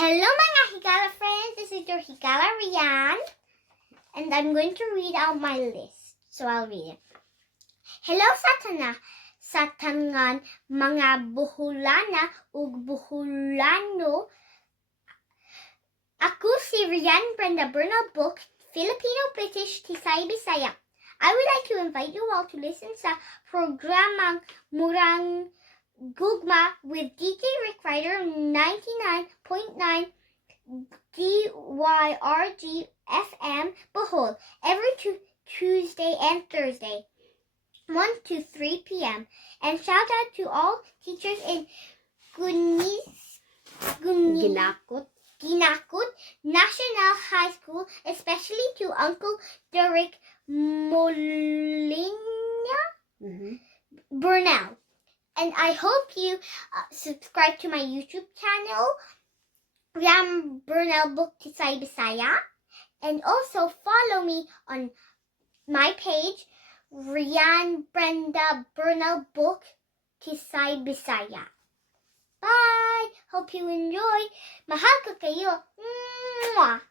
Hello mga Higala friends, this is your Higala Rian, and I'm going to read out my list. So I'll read it. Hello sa tanang mga boholana ug boholano. Ako si Rian Brenda Bernil Book, Filipino-British Tisay Bisaya. I would like to invite you all to listen sa programang MuragGugma with DJ Rickrider 99.9 Dyrg FM Bohol every Tuesday and Thursday, 1 to 3 p.m. And shout out to all teachers in Guinacot National High School, especially to Uncle Derick Molina Bernil. And I hope you subscribe to my YouTube channel, Rian Bernil Book Tisay Bisaya, and also follow me on my page, Rian Brenda Bernil Book Tisay Bisaya. Bye! Hope you enjoy. Mahal ko kayo. Mwah!